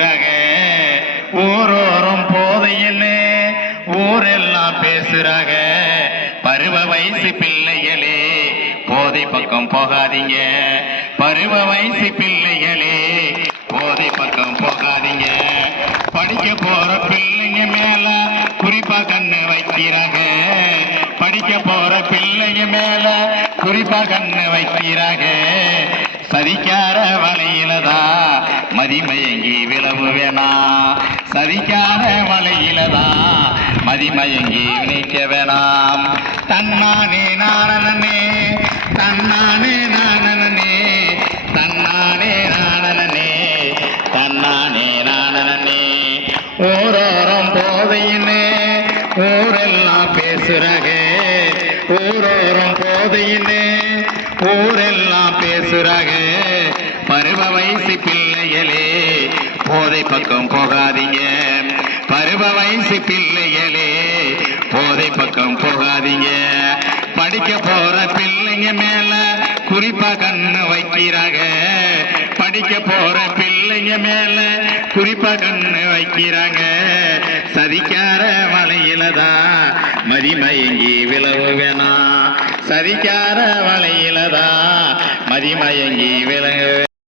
பேசுறாங்க. ஊரோரும் போதையின்னு ஊரெல்லாம் பேசுறாங்க. பருவ வயசு பிள்ளைகளே போதை பக்கம் போகாதீங்க. பருவ வயசு பிள்ளைகளே போதை பக்கம் போகாதீங்க. படிக்க போற பிள்ளைங்க மேல குறிப்பா கண்ணு வைக்கிறாங்க. படிக்க போற பிள்ளைங்க மேல குறிப்பா கண்ணு வைக்கிறாங்க. சதிக்கார வலையிலதான் மதிமயங்கி விளவு வேணாம். சதிக்கார வலையிலதான் மதிமயங்கி நிற்க வேணாம். தன்னானே நானே தன்னானே நானே தன்னானே நானே தன்னானே நானே. ஊரோரம் போதையின்னு ஊரெல்லாம் பேசுறாங்க. ஊரோரம் போதையின்னு ஊரெல்லாம் பேசுறாங்க. பருவ வயசு பிள்ளைகளே போதை பக்கம் போகாதீங்க. பருவ வயசு பிள்ளைகளே போதை பக்கம் போகாதீங்க. படிக்க போற பிள்ளைங்க மேல குறிப்பா கண்ணு வைக்கிறாங்க. படிக்க போற பிள்ளைங்க மேல குறிப்பா கண்ணு வைக்கிறாங்க. சதிக்கார வலையிலதான் மதிமயங்கி விளவு வேணாம். சதிக்கார வலையிலதான் மதிமயங்கி விளவு